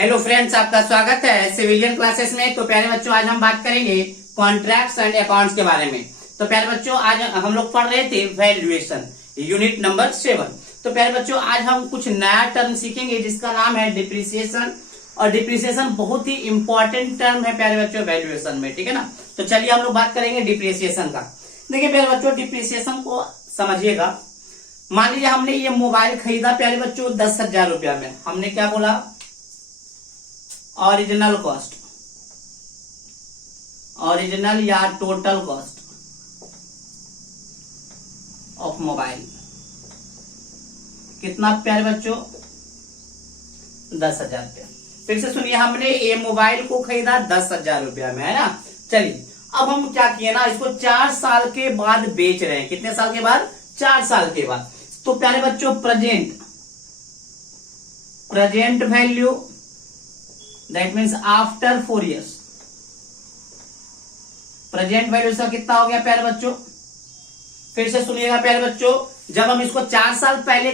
Hello friends, आपका स्वागत है सिविलियन क्लासेस में। तो प्यारे बच्चों, आज हम बात करेंगे कॉन्ट्रैक्ट्स एंड अकाउंट्स के बारे में। तो प्यारे बच्चों, आज हम लोग पढ़ रहे थे वैल्यूएशन, यूनिट नंबर 7। तो प्यारे बच्चों, आज हम कुछ नया टर्म सीखेंगे जिसका नाम है डिप्रिसिएशन। और डिप्रिसिएशन बहुत ही इंपॉर्टेंट टर्म है प्यारे बच्चों वैल्यूएशन में, ठीक है ना। तो चलिए हम लोग बात करेंगे डिप्रिसिएशन का। देखिए प्यारे बच्चों, डिप्रिसिएशन को समझिएगा। मान लीजिए हमने ये मोबाइल खरीदा प्यारे बच्चों 10,000 रुपया में। हमने क्या बोला? ओरिजिनल कॉस्ट, ओरिजिनल या टोटल कॉस्ट ऑफ मोबाइल कितना प्यारे बच्चों? 10,000 रुपया। फिर से सुनिए, हमने ये मोबाइल को खरीदा 10,000 रुपया में, है ना। चलिए अब हम क्या किए ना, इसको 4 साल के बाद बेच रहे हैं। कितने साल के बाद? 4 साल के बाद। तो प्यारे बच्चों, present value, that means after 4 years, present value इसका कितना हो गया प्यारे बच्चों? फिर से सुनिएगा प्यारे बच्चों, जब हम इसको 4 साल पहले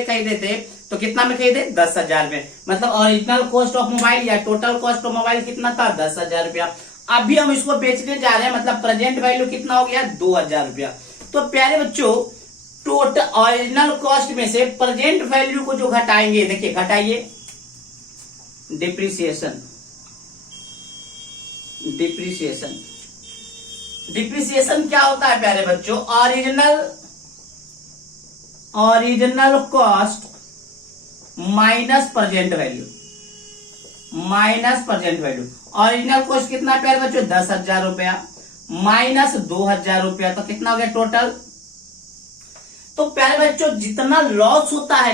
खरीदे थे, तो कितना में खरीदे? 10,000 में। मतलब ओरिजिनल कॉस्ट ऑफ मोबाइल या टोटल कॉस्ट ऑफ मोबाइल कितना था? 10,000 रुपया। अभी हम इसको बेचने जा रहे हैं, मतलब प्रेजेंट वैल्यू कितना हो गया? 2,000 रुपया। तो प्यारे बच्चों, टोटल ओरिजिनल कॉस्ट में से प्रेजेंट वैल्यू को जो घटाएंगे, देखिए घटाइए, डिप्रिसिएशन। डिप्रिसिएशन क्या होता है प्यारे बच्चों? Original cost minus present value, original cost कितना प्यारे बच्चों? 10,000 रुपया माइनस 2,000 रुपया, तो कितना हो गया टोटल? तो प्यारे बच्चों, जितना लॉस होता है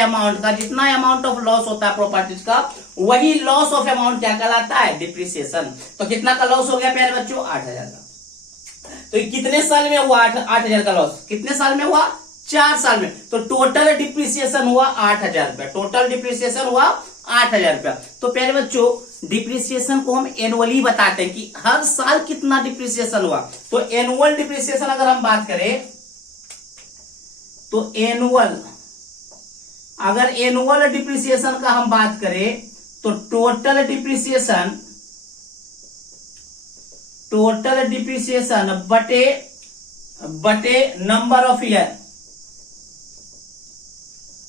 अमाउंट का, जितना अमाउंट ऑफ लॉस होता है प्रॉपर्टीज का, वही लॉस ऑफ अमाउंट क्या कहलाता है? डिप्रिसिएशन। तो कितना का लॉस हो गया प्यारे बच्चों? 8,000 का। तो कितने साल में हुआ 8,000 का लॉस? कितने साल में हुआ? 4 साल में। तो टोटल डिप्रिसिएशन हुआ 8,000 रुपया। टोटल डिप्रिसिएशन हुआ 8,000 रुपया। तो प्यारे बच्चों, डिप्रिसिएशन को हम एनुअली बताते हैं कि हर साल कितना डिप्रिसिएशन हुआ। तो एनुअल डिप्रिसिएशन अगर हम बात करें, तो अगर एनुअल डिप्रिसिएशन का हम बात करें, तो टोटल डिप्रिसिएशन बटे नंबर ऑफ ईयर,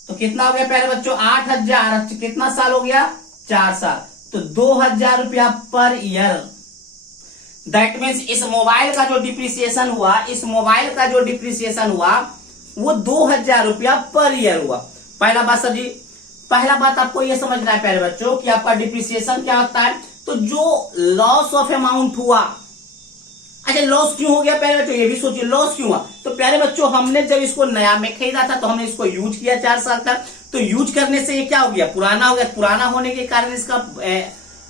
तो कितना हो गया प्यारे बच्चों? 8,000। कितना साल हो गया? 4 साल। तो 2,000 रुपया पर ईयर। दैट मीन्स इस मोबाइल का जो डिप्रिसिएशन हुआ वो 2,000 रुपया पर ईयर हुआ। पहला बात सर जी, पहला बात आपको यह समझना है प्यारे बच्चों कि आपका डिप्रिसिएशन क्या होता है। तो जो लॉस ऑफ अमाउंट हुआ, अच्छा लॉस क्यों हो गया प्यारे बच्चों? ये भी सोचिए, लॉस क्यों हुआ? तो प्यारे बच्चों, हमने जब इसको नया में खरीदा था तो हमने इसको यूज किया 4 साल तक। तो यूज करने से ये क्या हो गया? पुराना हो गया। पुराना होने के कारण इसका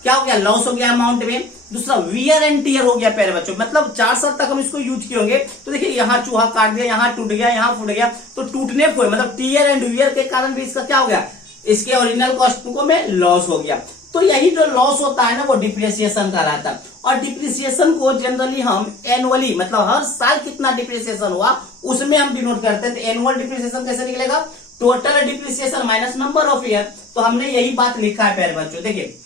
क्या हो गया? लॉस हो गया अमाउंट में। दूसरा, वियर एंड टीयर हो गया प्यारे बच्चों। मतलब 4 साल तक हम इसको यूज किए होंगे, तो देखिए यहाँ चूहा काट दिया, यहाँ टूट गया, यहाँ फूट गया। तो टूटने को मतलब टीयर एंड वियर के कारण भी इसका क्या हो गया? इसके ओरिजिनल कॉस्ट को में लॉस हो गया। तो यही जो लॉस होता है ना, वो डिप्रिसिएशन कहलाता है। और डिप्रिसिएशन को जनरली हम एनुअली, मतलब हर साल कितना डिप्रिसिएशन हुआ उसमें हम डिनोट करते हैं। तो एनुअल डिप्रिसिएशन कैसे निकलेगा? Total depreciation minus number of year. तो हमने यही बात लिखा है प्यारे बच्चों। देखिए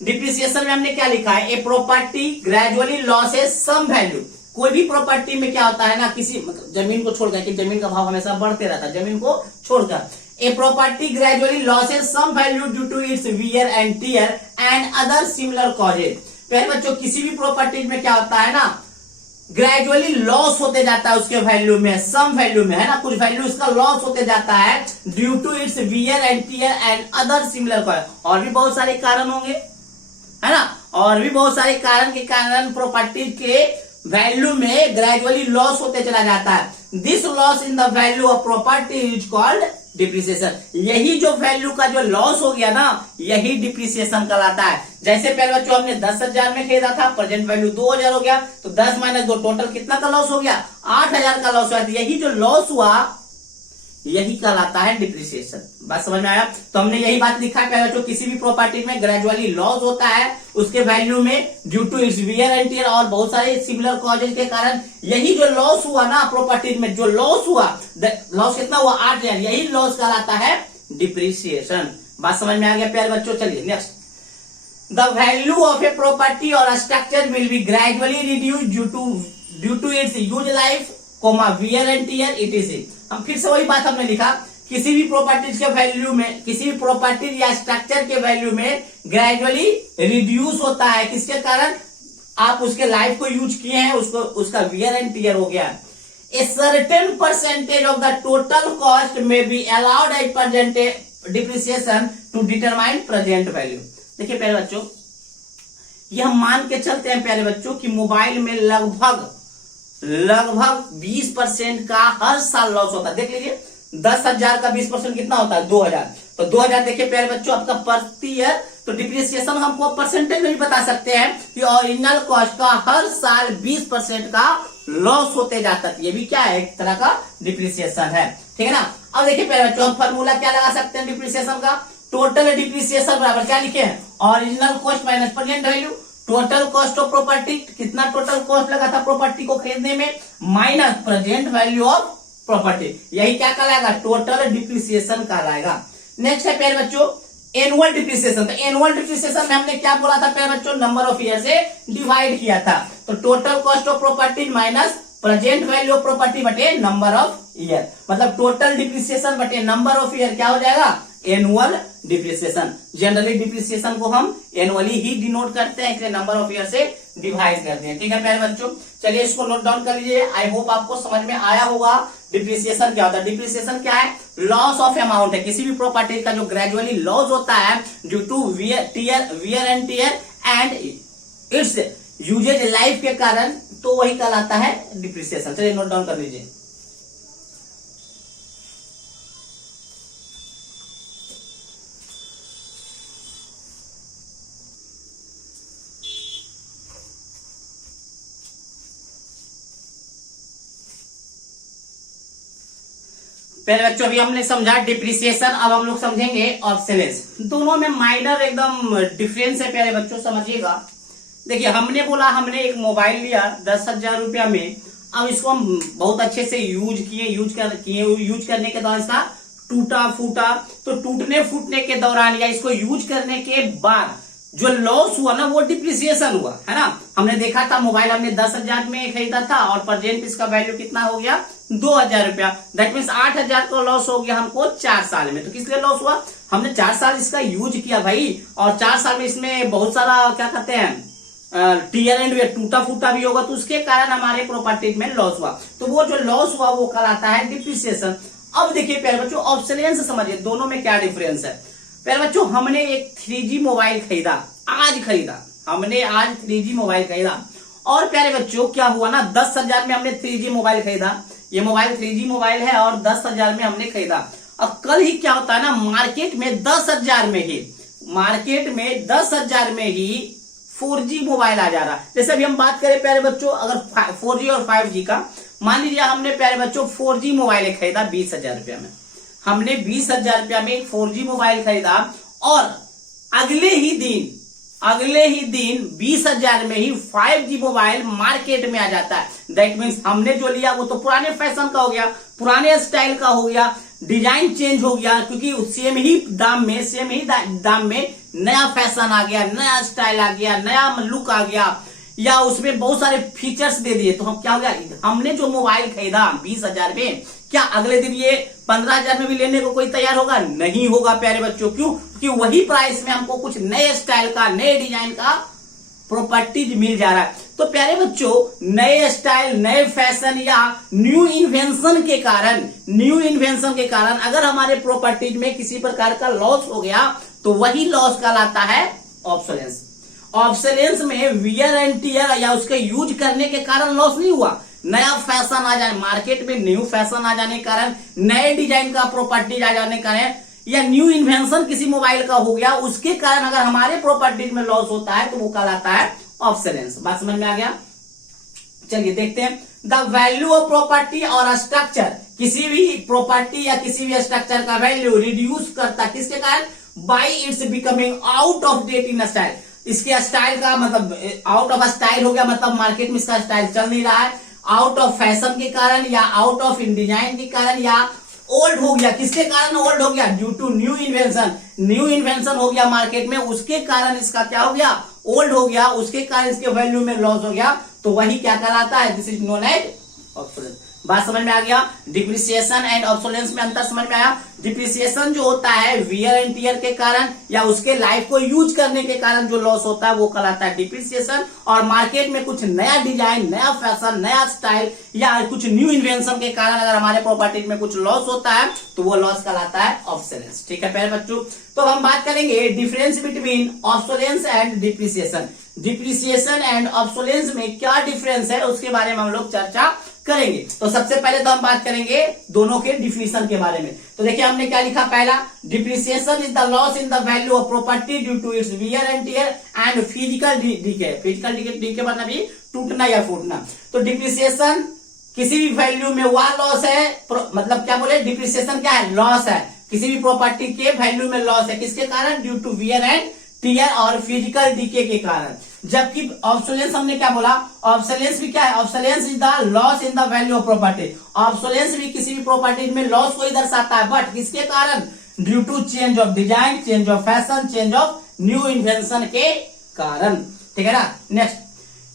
डिप्रिसिएशन में हमने क्या लिखा है? A property gradually loses some value. कोई भी प्रॉपर्टी में क्या होता है ना, किसी जमीन को छोड़कर, कि जमीन का भाव हमेशा बढ़ते रहता है, जमीन को छोड़कर, a property gradually loses some value due to its wear and tear and other similar causes. पहले बच्चों, किसी भी प्रॉपर्टी में क्या होता है ना, ग्रेजुअली लॉस होते जाता है उसके वैल्यू में, सम वैल्यू में, है ना, कुछ वैल्यू इसका लॉस होते जाता है due to its wear and tear and other similar causes. और भी बहुत सारे कारण होंगे, है ना, और भी बहुत सारे कारण के कारण प्रॉपर्टी के वैल्यू में ग्रेजुअली लॉस होते चला जाता है। This loss in the value of property is called depreciation. यही जो वैल्यू का जो लॉस हो गया ना, यही डिप्रिसिएशन कहलाता है। जैसे पहले बच्चों हमने 10,000 में खरीदा था, प्रेजेंट वैल्यू 2,000 हो गया, तो 10 माइनस 2 टोटल कितना का लॉस हो गया? 8,000 का लॉस हुआ। यही जो लॉस हुआ यही कहलाता है डिप्रिसिएशन। बात समझ में आया? तो हमने यही बात लिखा है पहले, जो किसी भी प्रॉपर्टी में ग्रेजुअली लॉस होता है उसके वैल्यू में due to its wear and tear और बहुत सारे सिमिलर कॉजेज के कारण, यही जो लॉस हुआ ना प्रॉपर्टी में, जो लॉस हुआ, लॉस कितना हुआ 8,000, यही लॉस कहलाता है डिप्रिसिएशन। बात समझ में आ गया प्यारे बच्चों। चलिए next, the value of a property और structure will be gradually reduce due to its use life, wear and tear it. हम फिर से वही बात हमने लिखा, किसी भी प्रॉपर्टीज के वैल्यू में, किसी भी प्रॉपर्टी या स्ट्रक्चर के वैल्यू में ग्रेजुअली रिड्यूस होता है। किसके कारण? आप उसके लाइफ को यूज किए हैं, उसका वियर एंड टियर हो गया। A certain percentage of the total cost may be allowed as percentage depreciation to determine present value. देखिए प्यारे बच्चों, यह मान के चलते हैं प्यारे बच्चों कि मोबाइल में लगभग 20% का हर साल लॉस होता है। देख लीजिए, 10,000 का 20% कितना होता है? 2,000। तो 2,000 देखिए प्यारे बच्चों आपका प्रति ईयर। तो डिप्रिसिएशन हमको परसेंटेज में भी बता सकते हैं कि ओरिजिनल कॉस्ट का हर साल 20% का लॉस होते जाता है। ये भी क्या है? एक तरह का डिप्रिसिएशन है, ठीक है ना। अब देखिए प्यारे बच्चों, हम फॉर्मूला क्या लगा सकते हैं डिप्रिसिएशन का? टोटल डिप्रिसिएशन बराबर क्या लिखे हैं? Original cost minus present value. Total cost of property, कितना टोटल कॉस्ट लगा था प्रॉपर्टी को खरीदने में, minus present value of property. यही क्या कहलाएगा? टोटल डिप्रिसिएशन कहलाएगा। नेक्स्ट है प्यारे बच्चों एनुअल डिप्रिसिएशन। तो एनुअल डिप्रिसिएशन में हमने क्या बोला था प्यारे बच्चों? नंबर ऑफ ईयर से डिवाइड किया था। तो total cost of property minus present value of property बटे नंबर ऑफ ईयर, मतलब टोटल डिप्रिसिएशन बटे नंबर ऑफ ईयर क्या हो जाएगा? Annual depreciation. जनरली डिप्रिसिएशन को हम एनुअली ही डिनोट करते हैं, इसलिए नंबर ऑफ ईयर से डिवाइड करते हैं, ठीक है प्यारे बच्चों। चलिए इसको नोट डाउन कर लीजिए। आई होप आपको समझ में आया होगा डिप्रिसिएशन क्या होता है। डिप्रिसिएशन क्या है? लॉस ऑफ अमाउंट है, किसी भी प्रॉपर्टी का जो ग्रेजुअली लॉस होता है due to wear and tear and its usages life के कारण, तो वही कहलाता है डिप्रिसिएशन। चलिए नोट डाउन कर लीजिए। पहले बच्चों अभी हमने समझा डिप्रिसिएशन, अब हम लोग समझेंगे ऑब्सोलेंस। दोनों में माइनर एकदम डिफरेंस है प्यारे बच्चों, समझिएगा। देखिए हमने बोला, हमने एक मोबाइल लिया 10,000 रुपया में। अब इसको हम बहुत अच्छे से यूज करने के दौरान इसका टूटा फूटा। तो टूटने फूटने के दौरान या इसको यूज करने के बाद जो लॉस हुआ ना, वो डिप्रिसिएशन हुआ, है ना। हमने देखा था मोबाइल हमने 10,000 में खरीदा था और प्रेजेंट इसका वैल्यू कितना हो गया? 2,000 रुपया। दैट मीन्स 8,000 का लॉस हो गया हमको 4 साल में। तो किस लिए लॉस हुआ? हमने 4 साल इसका यूज किया भाई, और 4 साल में इसमें बहुत सारा क्या कहते हैं टीयर एंड वेयर टूटा फूटा भी होगा, तो उसके कारण हमारे प्रॉपर्टी में लॉस हुआ। तो वो जो लॉस हुआ वो कहलाता है डिप्रिसिएशन। अब देखिए प्यारे बच्चों ऑब्सोलेंस समझिए, दोनों में क्या डिफरेंस है। प्यारे बच्चों हमने एक 3G मोबाइल हमने आज 3G मोबाइल खरीदा, और प्यारे बच्चों क्या हुआ ना, 10,000 में हमने 3G मोबाइल खरीदा। ये मोबाइल 3G मोबाइल है और 10,000 में हमने खरीदा। अब कल ही क्या होता है ना, मार्केट में 10,000 में ही 4G मोबाइल आ जा रहा है। जैसे अभी हम बात करें प्यारे बच्चों, अगर 4G और 5G का, मान लीजिए हमने प्यारे बच्चों 4G मोबाइल खरीदा 20,000 रुपया में। हमने 20,000 रुपया में एक 4G मोबाइल खरीदा, और अगले ही दिन 20,000 में ही 5G मोबाइल मार्केट में आ जाता है। दैट मीन्स हमने जो लिया वो तो पुराने फैशन का हो गया, पुराने स्टाइल का हो गया, डिजाइन चेंज हो गया, क्योंकि सेम ही दाम में नया फैशन आ गया, नया स्टाइल आ गया, नया लुक आ गया, या उसमें बहुत सारे फीचर्स दे दिए। तो हम क्या हो गया, हमने जो मोबाइल खरीदा 20,000 में, क्या अगले दिन ये 15,000 में भी लेने को कोई तैयार होगा? नहीं होगा प्यारे बच्चों। क्यों? क्योंकि वही प्राइस में हमको कुछ नए स्टाइल का, नए डिजाइन का प्रॉपर्टीज मिल जा रहा है। तो प्यारे बच्चों नए स्टाइल, नए फैशन या न्यू इन्वेंशन के कारण अगर हमारे प्रॉपर्टीज में किसी प्रकार का लॉस हो गया, तो वही लॉस कहलाता है ऑब्सोलेंस। ऑब्सोलेंस में वियर एंड टियर या उसके यूज करने के कारण लॉस नहीं हुआ, नया फैशन आ जाने, मार्केट में न्यू फैशन आ जाने के कारण, नए डिजाइन का प्रॉपर्टीज आ जाने के कारण, या न्यू इन्वेंशन किसी मोबाइल का हो गया, उसके कारण अगर हमारे प्रॉपर्टीज में लॉस होता है तो वो कहलाता है ऑब्सोलेंस। बात समझ में आ गया? चलिए देखते हैं। द वैल्यू ऑफ प्रॉपर्टी और स्ट्रक्चर, किसी भी प्रॉपर्टी या किसी भी स्ट्रक्चर का वैल्यू रिड्यूस करता, किसके कारण? By its becoming out of date in style. इसके स्टाइल का मतलब आउट ऑफ स्टाइल हो गया, मतलब मार्केट में इसका स्टाइल चल नहीं रहा है, आउट ऑफ फैशन के कारण, या आउट ऑफ इन डिजाइन के कारण, या ओल्ड हो गया, किसके कारण ओल्ड हो गया? Due to new invention, new invention हो गया मार्केट में, उसके कारण इसका क्या हो गया? ओल्ड हो गया, उसके कारण इसके वैल्यू में लॉस हो गया, तो वही क्या कहलाता है? This is known as obsolescence. बात समझ में आ गया? डिप्रिसिएशन एंड ऑब्सोलेंस में अंतर समझ में आया? डिप्रिसिएशन जो होता है वियर एंड टियर के कारण या उसके लाइफ को यूज करने के कारण जो लॉस होता है वो कहलाता है डिप्रिसिएशन, और मार्केट में कुछ नया डिजाइन, नया फैशन, नया स्टाइल या कुछ न्यू इन्वेंशन के कारण अगर हमारे प्रॉपर्टी में कुछ लॉस होता है तो वो लॉस कहलाता है ऑब्सोलेंस। ठीक है प्यारे बच्चों, तो हम बात करेंगे difference between obsolescence and depreciation. Depreciation and obsolescence में क्या डिफरेंस है उसके बारे में हम लोग चर्चा करेंगे। तो सबसे पहले तो हम बात करेंगे दोनों के डिफिनीशन के बारे में। तो देखिए हमने क्या लिखा, पहला depreciation is the loss in the value of property due to its wear and tear and physical decay. Physical decay मतलब भी टूटना या फूटना। तो डिप्रिसिएशन किसी भी वैल्यू में वह लॉस है, मतलब क्या बोले, डिप्रिसिएशन क्या है? लॉस है, किसी भी प्रॉपर्टी के वैल्यू में लॉस है, किसके कारण? Due to wear and tear और फिजिकल डीके के कारण। जबकि ऑब्सोलेंस हमने क्या बोला? ऑब्सोलेंस भी क्या है? Obsolescence is the loss in the value of property. Obsolescence भी किसी भी प्रॉपर्टी में लॉस को ही दर्शाता है, बट किसके कारण? Due to change of design, change of fashion, change of new invention के कारण। ठीक है ना? Next,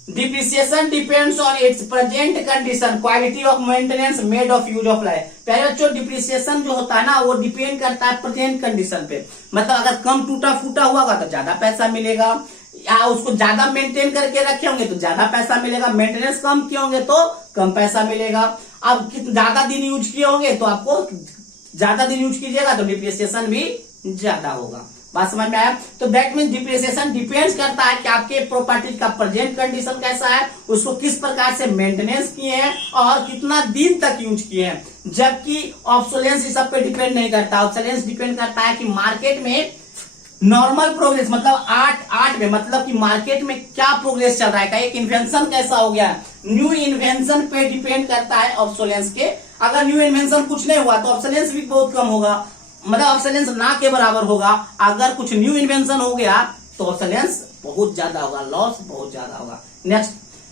depreciation depends on its present condition, quality of maintenance, made of use of life. पहले बच्चों डिप्रिसिएशन जो होता है ना वो डिपेंड करता है प्रेजेंट कंडीशन पे। मतलब अगर कम टूटा फूटा हुआ तो ज्यादा पैसा मिलेगा, या उसको ज्यादा मेंटेन करके रखे होंगे तो ज्यादा पैसा मिलेगा, मेंटेनेंस कम किए होंगे तो कम पैसा मिलेगा। अब ज्यादा दिन यूज किए होंगे तो आपको ज्यादा दिन यूज कीजिएगा तो डिप्रिसिएशन भी ज्यादा होगा। बात समझ में आया? तो दैट मीन डिप्रिसिएशन डिपेंड्स करता है कि आपके प्रॉपर्टी का प्रेजेंट कंडीशन कैसा है, उसको किस प्रकार से मेंटेनेंस किए हैं और कितना दिन तक यूज किए हैं। जबकि ऑब्सोलेंस इस सब पे डिपेंड नहीं करता। ऑब्सोलेंस डिपेंड करता है कि मार्केट में नॉर्मल प्रोग्रेस, मतलब आर्ट में, मतलब कि मार्केट में क्या प्रोग्रेस चल रहा है, एक इन्वेंशन कैसा हो गया, न्यू इन्वेंशन पे डिपेंड करता है ऑब्सोलेंस के। अगर न्यू इन्वेंशन कुछ नहीं हुआ तो ऑब्सोलेंस भी बहुत कम होगा, मतलब ऑब्सोलेंस ना के बराबर होगा। अगर कुछ न्यू इन्वेंशन हो गया तो ऑब्सोलेंस बहुत ज्यादा होगा, लॉस बहुत ज्यादा होगा। Next,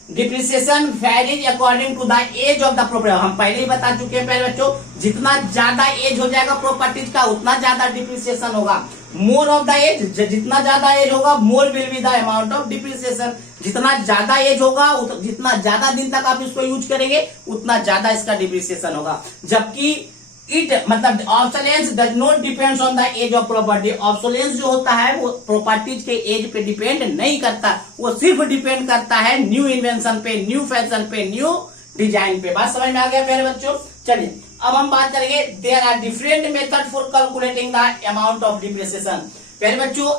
depreciation varies according to the age of the property. हम पहले ही बता चुके हैं पहले बच्चों, जितना ज्यादा एज हो जाएगा प्रॉपर्टीज का उतना ज्यादा डिप्रिसिएशन होगा। मोर ऑफ द एज, जितना ज्यादा एज होगा more will be the amount of depreciation. जितना ज्यादा एज होगा, जितना ज्यादा दिन तक आप इसको यूज करेंगे उतना ज्यादा इसका डिप्रिसिएशन होगा। जबकि इट मतलब obsolescence does not depends on the age of property. Obsolescence जो होता है वो प्रॉपर्टीज के एज पे डिपेंड नहीं करता, वो सिर्फ डिपेंड करता है न्यू इन्वेंशन पे, न्यू फैशन पे, न्यू डिजाइन पे। बात समझ में आ गया प्यारे बच्चों? चलिए अब हम बात करेंगे there are different method for calculating the amount of depreciation. प्यारे बच्चों,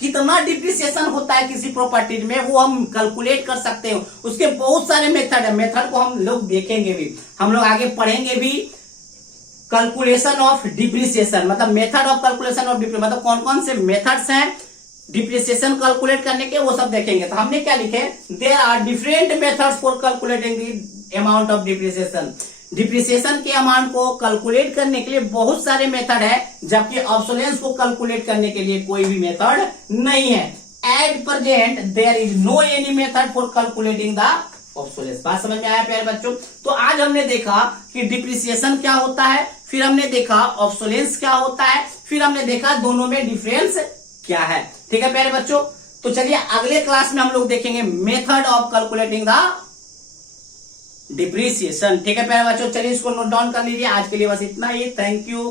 कितना डिप्रिसिएशन होता है किसी प्रॉपर्टी में वो हम कैलकुलेट कर सकते हैं। उसके बहुत सारे मेथड है, मेथड को हम लोग देखेंगे भी, हम लोग आगे पढ़ेंगे भी। कैलकुलेशन ऑफ डिप्रिसिएशन मतलब method of calculation of depreciation, मतलब कौन कौन से मेथड्स हैं डिप्रिसिएशन कैलकुलेट करने के, वो सब देखेंगे। तो हमने क्या लिखे, there are different methods for calculating the amount of depreciation. Depreciation के अमाउंट को कैलकुलेट करने के लिए बहुत सारे मेथड है, जबकि ऑब्सोलेंस को कैलकुलेट करने के लिए कोई भी मेथड नहीं है। At present there is no any method for calculating the obsolescence. बात समझ में आया प्यारे बच्चों? तो आज हमने देखा कि डिप्रिसिएशन क्या होता है, फिर हमने देखा ऑब्सोलेंस क्या होता है, फिर हमने देखा दोनों में डिफरेंस क्या है। ठीक है प्यारे बच्चों? तो चलिए अगले क्लास में हम लोग देखेंगे method of calculating the depreciation. ठीक है प्यारे बच्चों? चलिए इसको नोट डाउन कर लीजिए। आज के लिए बस इतना ही। Thank you.